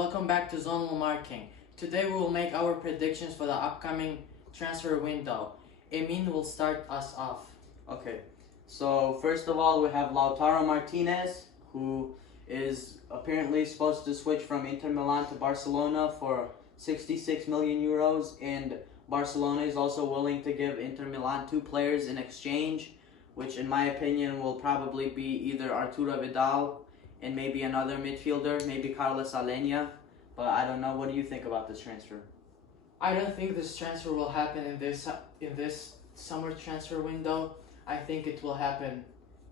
welcome back to Zonal Marking. Today we will make our predictions for the upcoming transfer window. Emin will start us off. Okay, so first of all, we have Lautaro Martinez, who is apparently supposed to switch from Inter Milan to Barcelona for 66 million euros, and Barcelona is also willing to give Inter Milan two players in exchange, which in my opinion will probably be either Arturo Vidal and maybe another midfielder, maybe Carlos Alenia, but I don't know. What do you think about this transfer? I don't think this transfer will happen in this summer transfer window. I think it will happen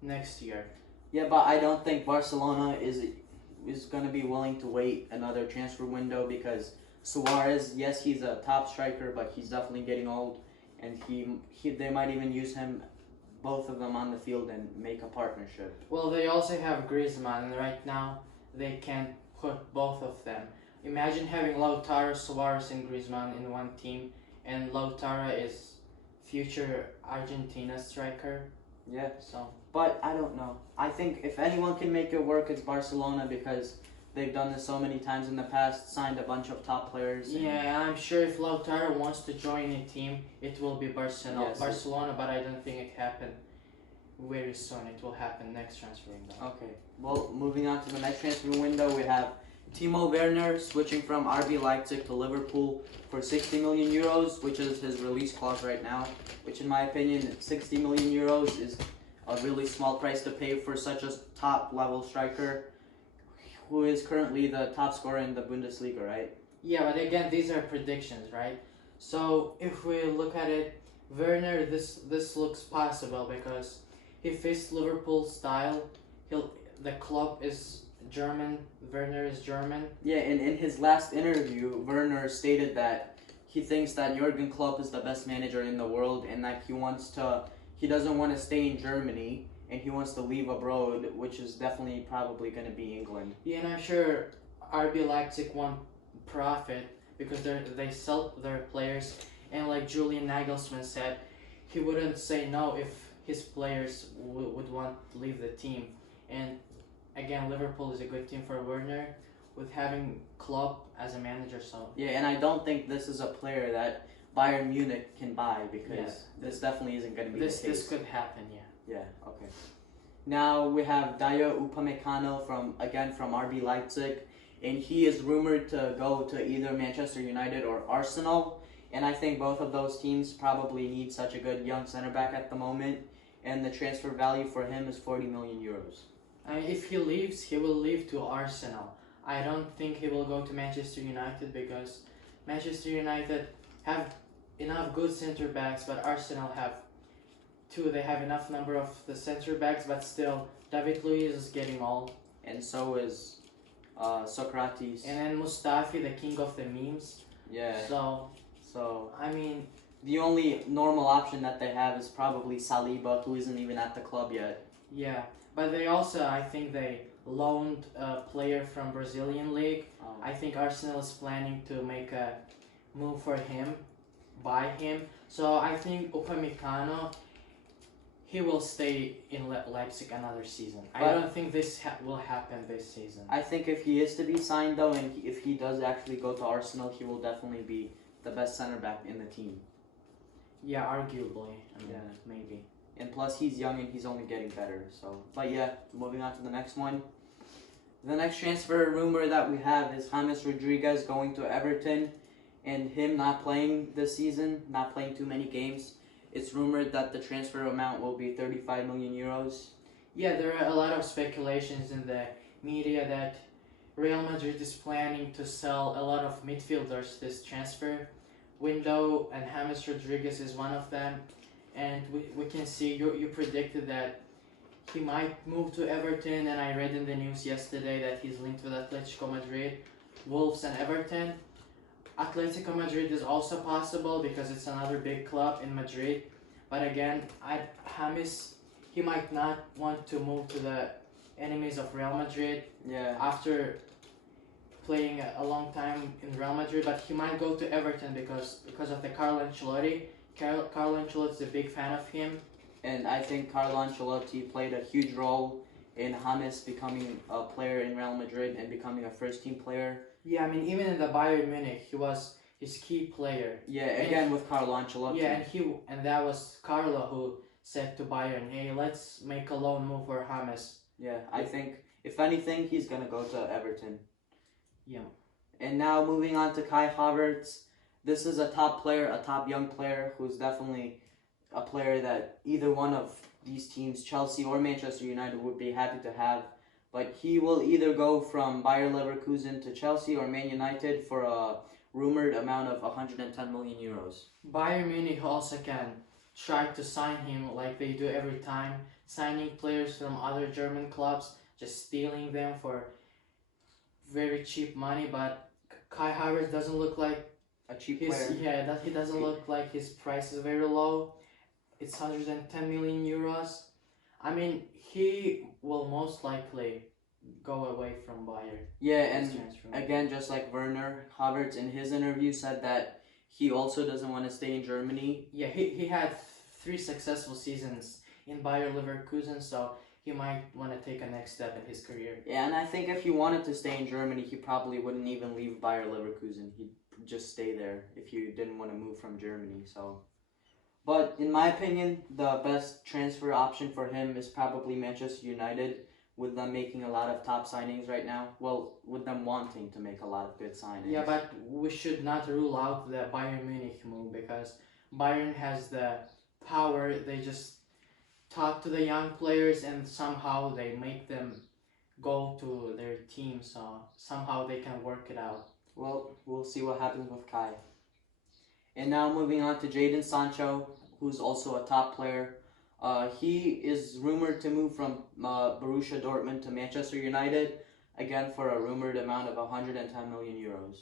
next year. Yeah, but I don't think Barcelona is going to be willing to wait another transfer window because Suarez, yes, he's a top striker, but he's definitely getting old, and they might even use him, both of them on the field, and make a partnership. Well, they also have Griezmann, and right now they can't put both of them. Imagine having Lautaro, Suarez, and Griezmann in one team, and Lautaro is future Argentina striker. Yeah, So, but I don't know. I think if anyone can make it work, it's Barcelona because they've done this so many times in the past, signed a bunch of top players. yeah, I'm sure if Lautaro wants to join a team, it will be Barcelona. Yes. Barcelona, but I don't think it happened very soon. It will happen next transfer window. Okay, well, moving on to the next transfer window, we have Timo Werner switching from RB Leipzig to Liverpool for 60 million euros, which is his release clause right now, which in my opinion, 60 million euros is a really small price to pay for such a top level striker who is currently the top scorer in the Bundesliga, right? Yeah, but again, these are predictions, right? So if we look at it, Werner, this looks possible because he fits Liverpool style. The club is German. Werner is German. Yeah, and in his last interview, Werner stated that he thinks that Jurgen Klopp is the best manager in the world, and that he doesn't want to stay in Germany, and he wants to leave abroad, which is definitely probably going to be England. Yeah, and I'm sure RB Leipzig want profit because they sell their players, and like Julian Nagelsmann said, he wouldn't say no if his players would want to leave the team. And again, Liverpool is a good team for Werner with having Klopp as a manager. So Yeah, and I don't think this is a player that Bayern Munich can buy because Yeah. this definitely isn't going to be this the case. this could happen. Yeah. Yeah, okay. Now we have Dayo Upamecano from RB Leipzig, and he is rumored to go to either Manchester United or Arsenal, and I think both of those teams probably need such a good young center back at the moment, and the transfer value for him is 40 million euros. If he leaves, he will leave to Arsenal. I don't think he will go to Manchester United because Manchester United have enough good center backs, but Arsenal have two. They have enough number of the center backs, but still, David Luiz is getting old. And so is Socrates. And then Mustafi, the king of the memes. Yeah. So I mean, the only normal option that they have is probably Saliba, who isn't even at the club yet. yeah. But they also, I think they loaned a player from Brazilian league. I think Arsenal is planning to make a move for him, buy him. So I think Upamecano, he will stay in Leipzig another season. I don't think this will happen this season. I think if he is to be signed though, and if he does actually go to Arsenal, he will definitely be the best center back in the team. Yeah, arguably. Yeah. Maybe. And plus, he's young and he's only getting better. So, but yeah, moving on to the next one. The next transfer rumor that we have is James Rodriguez going to Everton, and him not playing this season, not playing too many games. It's rumored that the transfer amount will be 35 million euros. Yeah, there are a lot of speculations in the media that Real Madrid is planning to sell a lot of midfielders this transfer window, and James Rodriguez is one of them. And we can see you predicted that he might move to Everton, and I read in the news yesterday that he's linked with Atletico Madrid, Wolves, and Everton. Atletico Madrid is also possible because it's another big club in Madrid. But again, James, he might not want to move to the enemies of Real Madrid. Yeah. After playing a long time in Real Madrid, but he might go to Everton because of the Carlo Ancelotti. Carlo Ancelotti is a big fan of him. And I think Carlo Ancelotti played a huge role in James becoming a player in Real Madrid and becoming a first team player. Yeah, I mean, even in the Bayern Munich, he was his key player. Yeah, again with Carlo Ancelotti. Yeah, and that was Carlo who said to Bayern, "Hey, let's make a loan move for James." Yeah, I think if anything, he's gonna go to Everton. Yeah. And now moving on to Kai Havertz. This is a top player, a top young player who's definitely a player that either one of these teams, Chelsea or Manchester United, would be happy to have. But he will either go from Bayer Leverkusen to Chelsea or Man United for a rumored amount of 110 million euros. Bayern Munich also can try to sign him like they do every time, signing players from other German clubs, just stealing them for very cheap money. But Kai Havertz doesn't look like a cheap player. Yeah, he doesn't look like his price is very low. It's 110 million euros. I mean, he will most likely go away from Bayern. Yeah, and again, just like Werner, Havertz in his interview said that he also doesn't want to stay in Germany. Yeah, he had 3 successful seasons in Bayer Leverkusen, so he might want to take a next step in his career. Yeah, and I think if he wanted to stay in Germany, he probably wouldn't even leave Bayer Leverkusen. He'd just stay there if he didn't want to move from Germany. So, but in my opinion, the best transfer option for him is probably Manchester United, with them making a lot of top signings right now. Well, with them wanting to make a lot of good signings. Yeah, but we should not rule out the Bayern Munich move, because Bayern has the power. They just talk to the young players and somehow they make them go to their team, so somehow they can work it out. Well, we'll see what happens with Kai. And now moving on to Jadon Sancho, who's also a top player. He is rumored to move from Borussia Dortmund to Manchester United, again for a rumored amount of 110 million euros.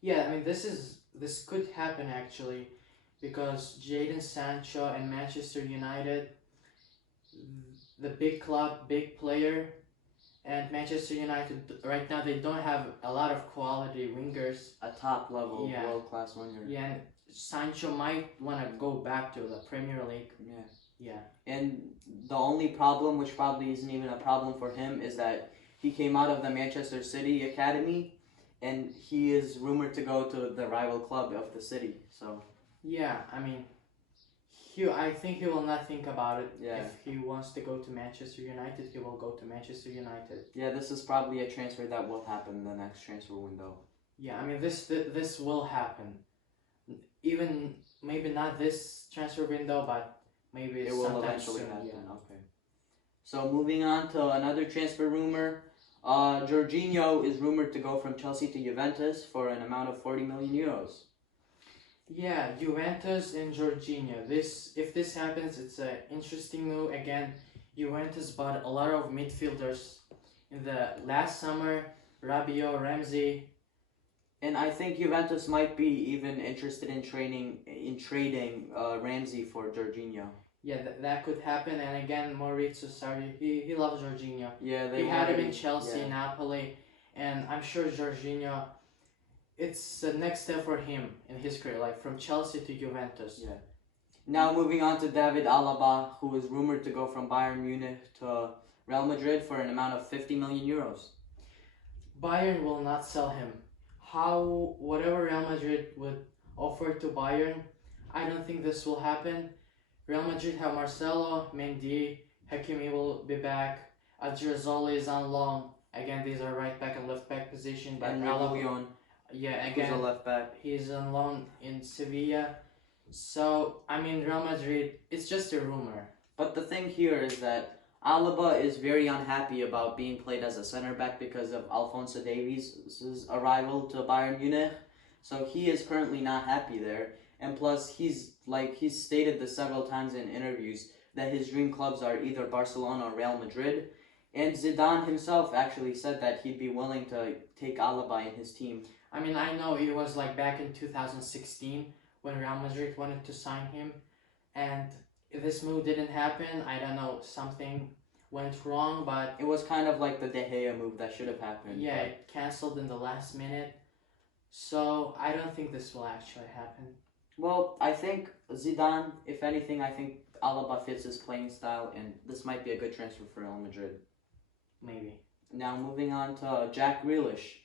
Yeah, I mean, this could happen actually, because Jadon Sancho and Manchester United, the big club, big player, and Manchester United right now, they don't have a lot of quality wingers. A top level, world-class winger. Yeah, and Sancho might want to go back to the Premier League. Yeah. Yeah. And the only problem, which probably isn't even a problem for him, is that he came out of the Manchester City Academy, and he is rumored to go to the rival club of the city. So. Yeah, I mean, I think he will not think about it. Yeah. If he wants to go to Manchester United, he will go to Manchester United. Yeah, this is probably a transfer that will happen in the next transfer window. Yeah, I mean, this will happen. Even maybe not this transfer window, but maybe it will eventually soon, happen. yeah. Okay. So moving on to another transfer rumor. Georgieno is rumored to go from Chelsea to Juventus for an amount of 40 million euros. Yeah, Juventus and Georgieno. If this happens, it's an interesting move. Again, Juventus bought a lot of midfielders in the last summer. Rabiot, Ramsey. And I think Juventus might be even interested in trading Ramsey for Georgieno. Yeah, that could happen. And again, Maurizio Sarri, he loves Georgieno. Yeah, he had him in Chelsea, Napoli, and I'm sure Georgieno, it's the next step for him in his career, like from Chelsea to Juventus. Yeah. Now moving on to David Alaba, who is rumored to go from Bayern Munich to Real Madrid for an amount of 50 million euros. Bayern will not sell him. Whatever Real Madrid would offer to Bayern, I don't think this will happen. Real Madrid have Marcelo, Mendy, Hakimi will be back. Adriazzoli is on loan. Again, these are right back and left back position. And Alaba, again, who's a left back. He's on loan in Sevilla. So, I mean, Real Madrid, it's just a rumor. But the thing here is that Alaba is very unhappy about being played as a center back because of Alphonso Davies' arrival to Bayern Munich. So he is currently not happy there. And plus, he's stated this several times in interviews that his dream clubs are either Barcelona or Real Madrid. And Zidane himself actually said that he'd be willing to take Alaba in his team. I mean, I know it was like back in 2016 when Real Madrid wanted to sign him. And if this move didn't happen, I don't know, something went wrong, but... It was kind of like the De Gea move that should have happened. Yeah, it cancelled in the last minute. So, I don't think this will actually happen. Well, I think Zidane, if anything, I think Alaba fits his playing style, and this might be a good transfer for Real Madrid. maybe. Now moving on to Jack Grealish.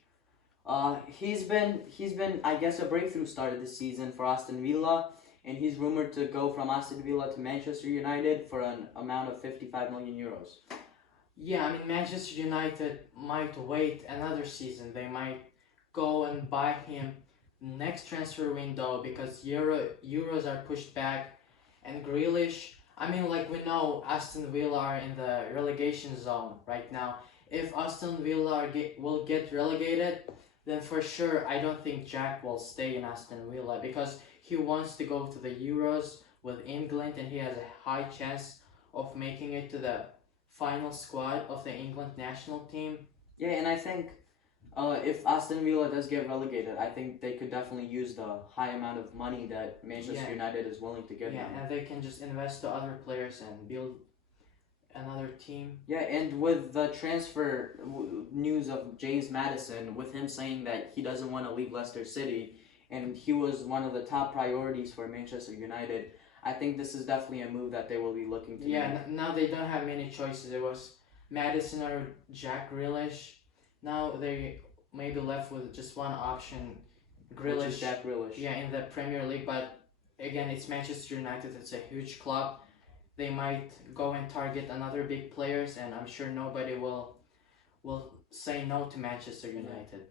He's been I guess a breakthrough start of the season for Aston Villa, and he's rumored to go from Aston Villa to Manchester United for an amount of 55 million euros. Yeah, I mean, Manchester United might wait another season. They might go and buy him next transfer window because Euros are pushed back, and Grealish. I mean, like we know, Aston Villa are in the relegation zone right now. If Aston Villa will get relegated, then for sure I don't think Jack will stay in Aston Villa because he wants to go to the Euros with England, and he has a high chance of making it to the final squad of the England national team. Yeah, and I think if Aston Villa does get relegated, I think they could definitely use the high amount of money that Manchester United is willing to give them. Yeah, and they can just invest to other players and build another team. Yeah, and with the transfer news of James Maddison, with him saying that he doesn't want to leave Leicester City, and he was one of the top priorities for Manchester United, I think this is definitely a move that they will be looking to make. Now they don't have many choices. It was Maddison or Jack Grealish. Now they may be left with just one option, Grealish. Which is Jack Grealish. Yeah, in the Premier League, but again, it's Manchester United. It's a huge club. They might go and target another big players, and I'm sure nobody will say no to Manchester United.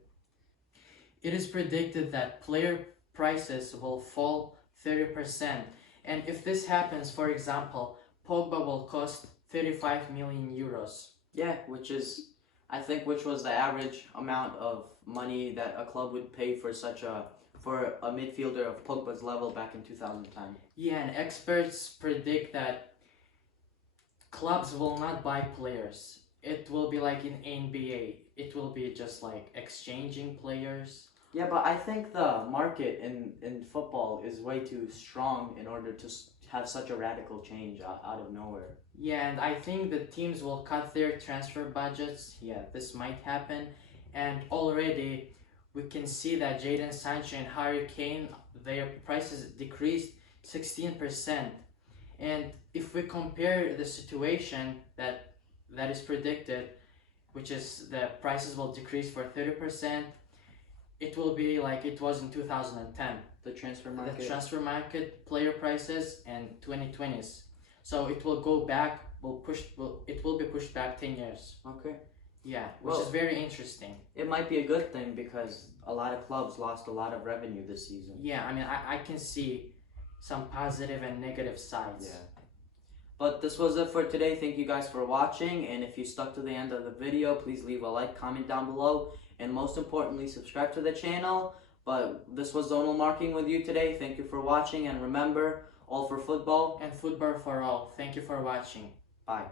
It is predicted that player prices will fall 30%. And if this happens, for example, Pogba will cost 35 million euros. Yeah, which was the average amount of money that a club would pay for a midfielder of Pogba's level back in 2010. Yeah, and experts predict that clubs will not buy players. It will be like in NBA. It will be just like exchanging players. Yeah, but I think the market in football is way too strong in order to have such a radical change out of nowhere. Yeah, and I think the teams will cut their transfer budgets. Yeah, this might happen. And already we can see that Jadon Sancho and Harry Kane, their prices decreased 16%. And if we compare the situation that is predicted, which is the prices will decrease for 30%, it will be like it was in 2010. The transfer market. The transfer market, player prices, and 2020s. So it will go back. It will be pushed back 10 years. Okay. Yeah, which is very interesting. It might be a good thing because a lot of clubs lost a lot of revenue this season. Yeah, I mean, I can see some positive and negative sides. Yeah. But this was it for today. Thank you guys for watching. And if you stuck to the end of the video, please leave a like, comment down below. And most importantly, subscribe to the channel. But this was Zonal Marking with you today. Thank you for watching. And remember, all for football. And football for all. Thank you for watching. Bye.